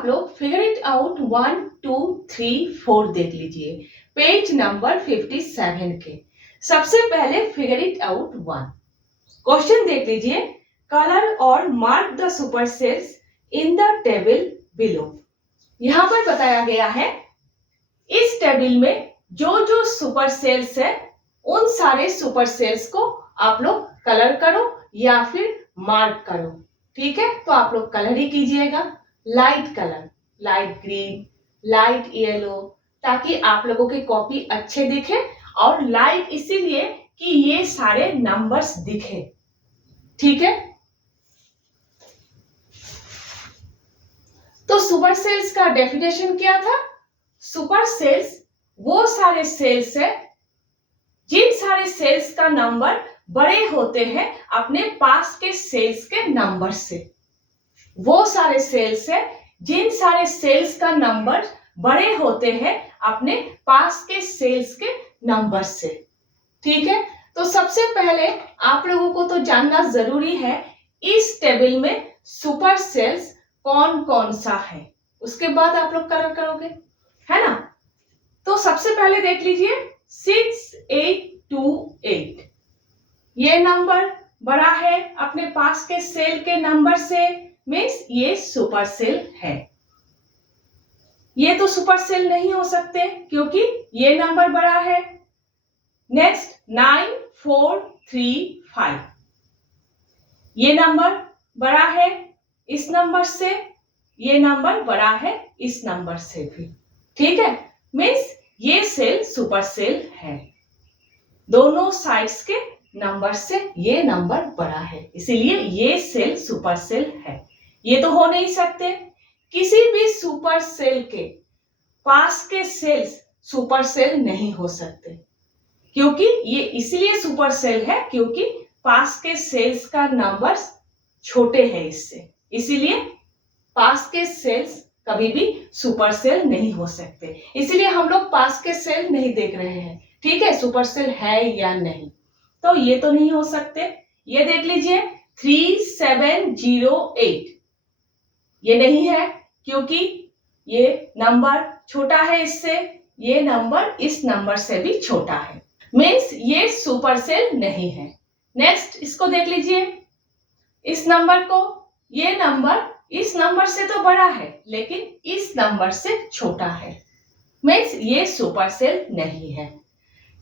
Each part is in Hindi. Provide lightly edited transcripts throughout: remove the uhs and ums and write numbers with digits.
आप लोग फिगर इट आउट 1 2 3 4 देख लीजिए पेज नंबर 57 के। सबसे पहले फिगर इट आउट 1 क्वेश्चन देख लीजिए। कलर और mark the super cells in the table below. यहां पर बताया गया है इस टेबल में जो जो सुपर सेल्स है उन सारे सुपर सेल्स को आप लोग कलर करो या फिर मार्क करो। ठीक है, तो आप लोग कलर ही कीजिएगा। Light colour, light green, light yellow, ताकि आप लोगों की कॉपी अच्छे दिखे। और लाइट इसीलिए कि ये सारे नंबर्स दिखे। ठीक है, तो सुपर सेल्स का डेफिनेशन क्या था? सुपर सेल्स वो सारे सेल्स है जिन सारे सेल्स का नंबर बड़े होते हैं अपने पास के सेल्स के नंबर से। वो सारे सेल्स है जिन सारे सेल्स का नंबर बड़े होते हैं अपने पास के सेल्स के नंबर से। ठीक है, तो सबसे पहले आप लोगों को तो जानना जरूरी है इस टेबल में सुपर सेल्स कौन कौन सा है, उसके बाद आप लोग कलर करोगे, है ना। तो सबसे पहले देख लीजिए 6828, ये नंबर बड़ा है अपने पास के सेल के नंबर से, मीन्स ये सुपर सेल है। ये तो सुपर सेल नहीं हो सकते क्योंकि ये नंबर बड़ा है। नेक्स्ट 9435, ये नंबर बड़ा है इस नंबर से, ये नंबर बड़ा है इस नंबर से भी। ठीक है, मीन्स ये सेल सुपर सेल है। दोनों साइड्स के नंबर से ये नंबर बड़ा है, इसीलिए ये सेल सुपर सेल है। ये तो हो नहीं सकते, किसी भी सुपर सेल के पास के सेल्स सुपर सेल नहीं हो सकते, क्योंकि ये इसलिए सुपर सेल है क्योंकि पास के सेल्स का नंबर छोटे हैं इससे, इसीलिए पास के सेल्स कभी भी सुपर सेल नहीं हो सकते। इसलिए हम लोग पास के सेल नहीं देख रहे हैं। ठीक है, सुपर सेल है या नहीं, तो ये तो नहीं हो सकते। ये देख लीजिए 3708, ये नहीं है क्योंकि ये नंबर छोटा है इससे, ये नंबर इस नंबर से भी छोटा है, मीन्स ये सुपर सेल नहीं है। नेक्स्ट इसको देख लीजिए, इस नंबर को, ये नंबर इस नंबर से तो बड़ा है लेकिन इस नंबर से छोटा है, मीन्स ये सुपर सेल नहीं है।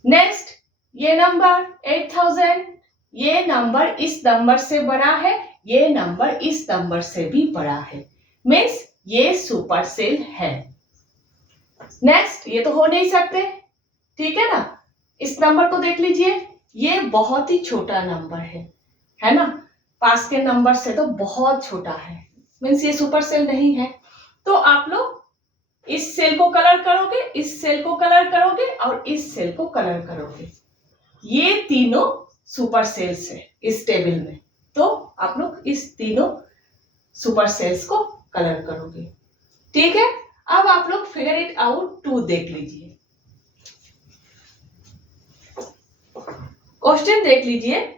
नेक्स्ट ये नंबर 8000, ये नंबर इस नंबर से बड़ा है, ये नंबर इस नंबर से भी बड़ा है, मीन्स ये सुपर सेल है। नेक्स्ट ये तो हो नहीं सकते। ठीक है ना, इस नंबर को देख लीजिए, ये बहुत ही छोटा नंबर है ना, पास के नंबर से तो बहुत छोटा है, मीन्स ये सुपर सेल नहीं है। तो आप लोग इस सेल को कलर करोगे, इस सेल को कलर करोगे और इस सेल को कलर करोगे। ये तीनों सुपर सेल्स है इस टेबल में, तो आप लोग इस तीनों सुपर सेल्स को कलर करोगे। ठीक है, अब आप लोग फिगर इट आउट 2 देख लीजिए। क्वेश्चन देख लीजिए,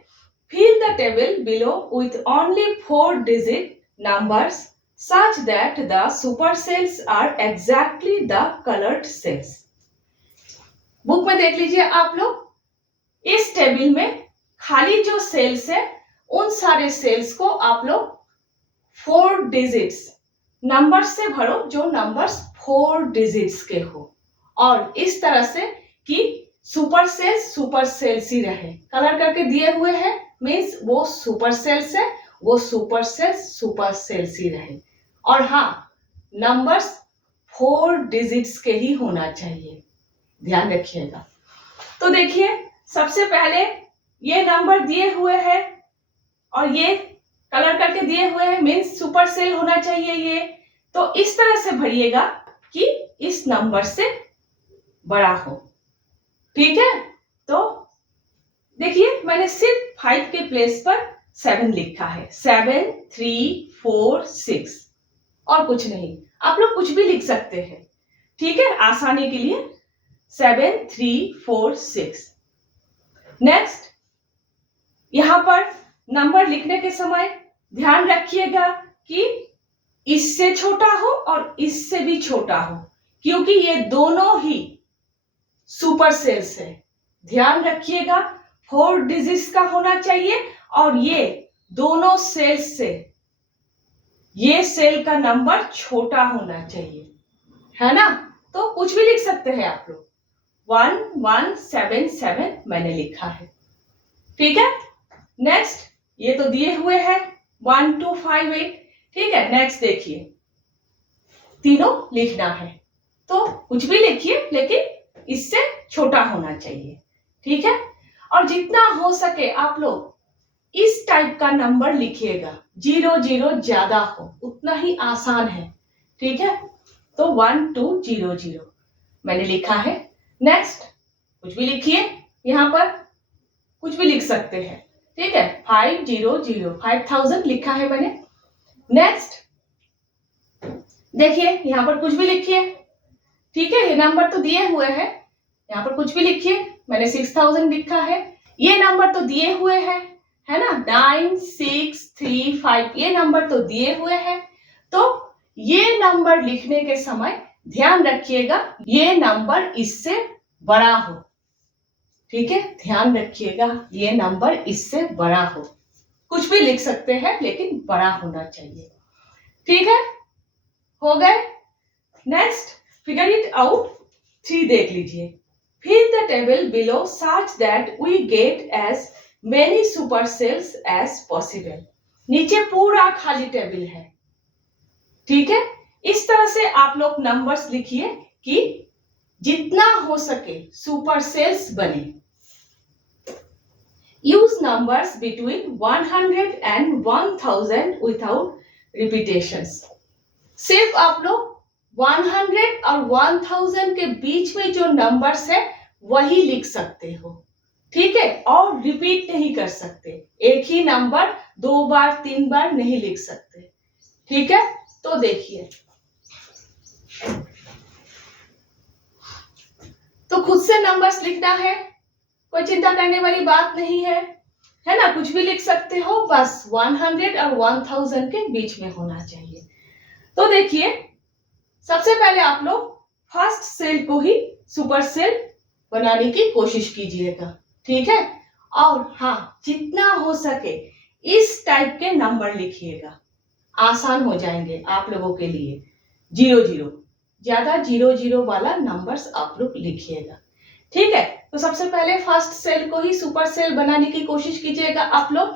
fill the table below with only 4 digit numbers such that the super cells are exactly the colored cells। Book में देख लीजिए आप लोग, इस टेबल में खाली जो सेल्स है उन सारे सेल्स को आप लोग 4 डिजिट्स नंबर से भरो, जो नंबर्स 4 डिजिट्स के हो, और इस तरह से कि सुपर सेल्स ही रहे। कलर करके दिए हुए हैं, मीन्स वो सुपर सेल्स है, वो सुपर सेल्स ही रहे। और हाँ, नंबर्स 4 डिजिट्स के ही होना चाहिए, ध्यान रखिएगा। तो देखिए सबसे पहले ये नंबर दिए हुए हैं और ये कलर करके दिए हुए हैं, मीन्स सुपर सेल होना चाहिए ये। तो इस तरह से भरिएगा कि इस नंबर से बड़ा हो। ठीक है, तो देखिए मैंने सिर्फ 5 के प्लेस पर 7 लिखा है, 7 3 4 6, और कुछ नहीं। आप लोग कुछ भी लिख सकते हैं, ठीक है, आसानी के लिए 7 3 4 6। नेक्स्ट यहां पर नंबर लिखने के समय ध्यान रखिएगा कि इससे छोटा हो और इससे भी छोटा हो, क्योंकि ये दोनों ही सुपर सेल्स है। ध्यान रखिएगा 4 डिजिट्स का होना चाहिए और ये दोनों सेल्स से ये सेल का नंबर छोटा होना चाहिए, है ना। तो कुछ भी लिख सकते हैं आप लोग। 1177 मैंने लिखा है, ठीक है। नेक्स्ट, ये तो दिए हुए हैं 1258, ठीक है। नेक्स्ट देखिए, तीनों लिखना है, तो कुछ भी लिखिए लेकिन इससे छोटा होना चाहिए, ठीक है। और जितना हो सके आप लोग इस टाइप का नंबर लिखिएगा, 00 ज्यादा हो उतना ही आसान है, ठीक है। तो 1200 मैंने लिखा है। नेक्स्ट, कुछ भी लिखिए, यहाँ पर कुछ भी लिख सकते हैं, ठीक है। 500 5000 लिखा है मैंने। नेक्स्ट देखिए, यहाँ पर कुछ भी लिखिए, ठीक है। ये नंबर तो दिए हुए हैं, यहाँ पर कुछ भी लिखिए। मैंने 6000 लिखा है। ये नंबर तो दिए हुए हैं, है ना। 9635 ये नंबर तो दिए हुए हैं। तो ये नंबर लिखने के समय ध्यान रखिएगा ये नंबर इससे बड़ा हो, ठीक है। ध्यान रखिएगा ये नंबर इससे बड़ा हो। कुछ भी लिख सकते हैं लेकिन बड़ा होना चाहिए, ठीक है। हो गए। नेक्स्ट, फिगर इट आउट 3 देख लीजिए। Fill the table below such that we get as many super cells as possible. नीचे पूरा खाली टेबल है, ठीक है। इस तरह से आप लोग नंबर्स लिखिए कि जितना हो सके सुपर सेल्स बने। Use numbers between 100 and 1000 without repetitions. सिर्फ आप लोग 100 और 1000 के बीच में जो नंबर्स है वही लिख सकते हो, ठीक है। और रिपीट नहीं कर सकते, एक ही नंबर 2 बार 3 बार नहीं लिख सकते, ठीक है। तो देखिए, तो खुद से नंबर्स लिखना है, कोई चिंता करने वाली बात नहीं है, है ना। कुछ भी लिख सकते हो, बस 100 और 1000 के बीच में होना चाहिए। तो देखिए, सबसे पहले आप लोग फर्स्ट सेल को ही सुपर सेल बनाने की कोशिश कीजिएगा, ठीक है। और हाँ, जितना हो सके इस टाइप के नंबर लिखिएगा, आसान हो जाएंगे आप लोगों के लिए। 00 ज्यादा 00 वाला नंबर्स आप लोग लिखिएगा, ठीक है। तो सबसे पहले फर्स्ट सेल को ही सुपर सेल बनाने की कोशिश कीजिएगा आप लोग।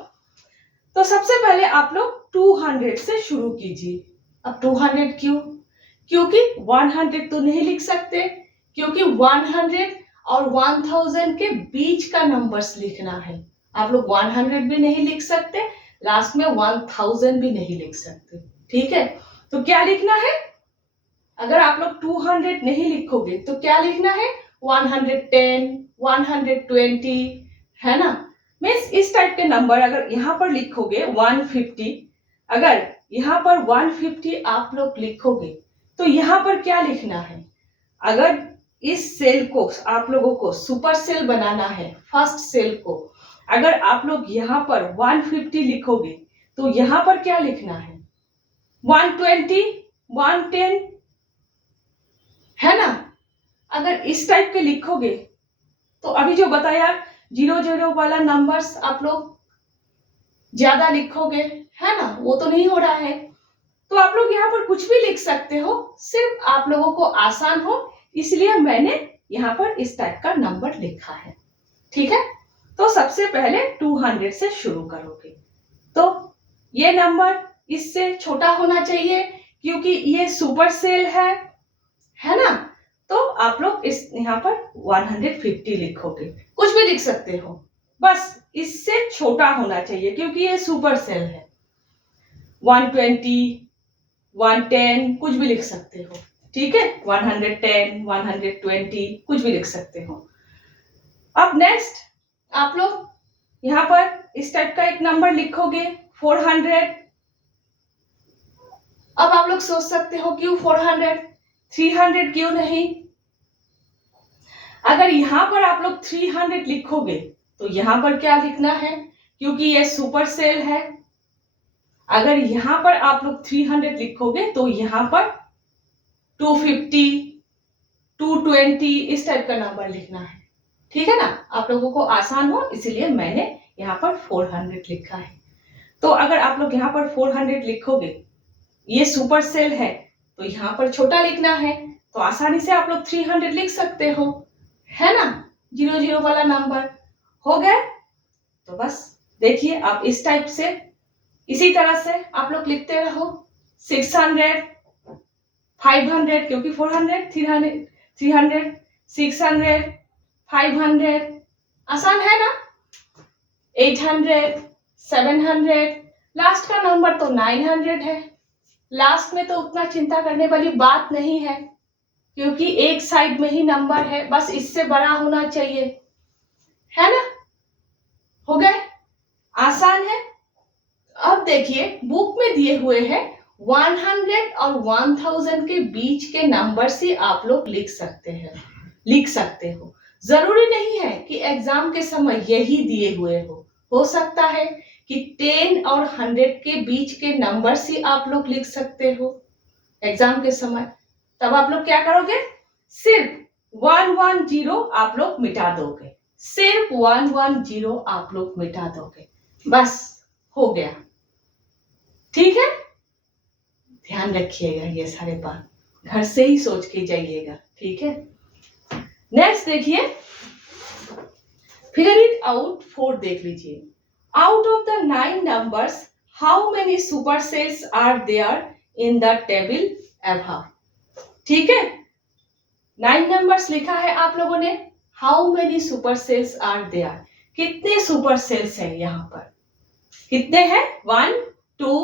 तो सबसे पहले आप लोग 200 से शुरू कीजिए। अब 200 क्यों? क्योंकि 100 तो नहीं लिख सकते, क्योंकि 100 और 1000 के बीच का नंबर्स लिखना है। आप लोग 100 भी नहीं लिख सकते, लास्ट में 1000 भी नहीं लिख सकते, ठीक है। तो क्या लिखना है? अगर आप लोग 200 नहीं लिखोगे तो क्या लिखना है? 110, 120, है ना। मीन्स इस टाइप के नंबर अगर यहाँ पर लिखोगे 150, अगर यहाँ पर 150 आप लोग लिखोगे तो यहाँ पर क्या लिखना है? अगर इस सेल को आप लोगों को सुपर सेल बनाना है, फर्स्ट सेल को अगर आप लोग यहाँ पर 150 लिखोगे तो यहाँ पर क्या लिखना है? 120, 110, है ना। अगर इस टाइप के लिखोगे तो अभी जो बताया 00 वाला नंबर्स आप लोग ज्यादा लिखोगे, है ना, वो तो नहीं हो रहा है। तो आप लोग यहाँ पर कुछ भी लिख सकते हो, सिर्फ आप लोगों को आसान हो इसलिए मैंने यहाँ पर इस टाइप का नंबर लिखा है, ठीक है। तो सबसे पहले 200 से शुरू करोगे तो ये नंबर इससे छोटा होना चाहिए क्योंकि ये सुपर सेल है ना। तो आप लोग इस यहाँ पर 150 लिखोगे, कुछ भी लिख सकते हो, बस इससे छोटा होना चाहिए क्योंकि ये सुपर सेल है। 120, 110 कुछ भी लिख सकते हो, ठीक है। 110, 120 कुछ भी लिख सकते हो। अब नेक्स्ट आप लोग यहाँ पर इस टाइप का एक नंबर लिखोगे 400। अब आप लोग सोच सकते हो क्यों 400, 300 क्यों नहीं? अगर यहाँ पर आप लोग 300 लिखोगे तो यहाँ पर क्या लिखना है? क्योंकि ये सुपर सेल है अगर यहाँ पर आप लोग 300 लिखोगे तो यहाँ पर 250, 220 इस टाइप का नंबर लिखना है, ठीक है ना। आप लोगों को आसान हो इसलिए मैंने यहाँ पर 400 लिखा है। तो अगर आप लोग यहाँ पर 400 लिखोगे, ये सुपर सेल है तो यहाँ पर छोटा लिखना है, तो आसानी से आप लोग 300 लिख सकते हो, है ना। 00 वाला नंबर हो गए। तो बस देखिए आप इस टाइप से, इसी तरह से आप लोग लिखते रहो। 600, 500 क्योंकि 400, 300, 600, 500 आसान है ना। 800, 700, लास्ट का नंबर तो 900 है। लास्ट में तो उतना चिंता करने वाली बात नहीं है क्योंकि एक साइड में ही नंबर है, बस इससे बड़ा होना चाहिए, है ना। हो गए, आसान है। अब देखिए बुक में दिए हुए हैं 100 और 1000 के बीच के नंबर से आप लोग लिख सकते हो। जरूरी नहीं है कि एग्जाम के समय यही दिए हुए हो सकता है कि 10 और 100 के बीच के नंबर से आप लोग लिख सकते हो एग्जाम के समय। तब आप लोग क्या करोगे, सिर्फ 110 आप लोग मिटा दोगे, सिर्फ 110 आप लोग मिटा दोगे, बस हो गया, ठीक है। ध्यान रखिएगा ये सारे बात, घर से ही सोच के जाइएगा, ठीक है। नेक्स्ट देखिए, फिगर इट आउट 4 देख लीजिए। Out of the 9 numbers how many super cells are there in the table above. ठीक है, 9 नंबर्स लिखा है आप लोगों ने, how many super cells are there, कितने सुपर सेल्स हैं यहाँ पर, कितने हैं, 1 2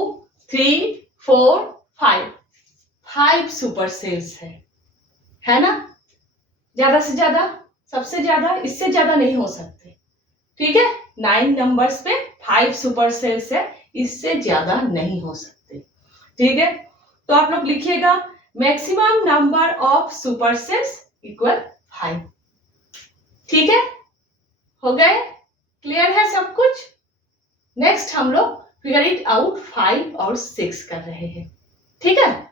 3 4 5 सुपर सेल्स है ना। ज्यादा से ज्यादा, सबसे ज्यादा, इससे ज्यादा नहीं हो सकते, ठीक है। 9 नंबर्स पे 5 सुपर सेल्स है, इससे ज्यादा नहीं हो सकते, ठीक है। तो आप लोग लिखिएगा maximum number of super cells equal 5, ठीक है। हो गए, क्लियर है सब कुछ। नेक्स्ट हम लोग फिगर इट आउट 5 और 6 कर रहे हैं, ठीक है।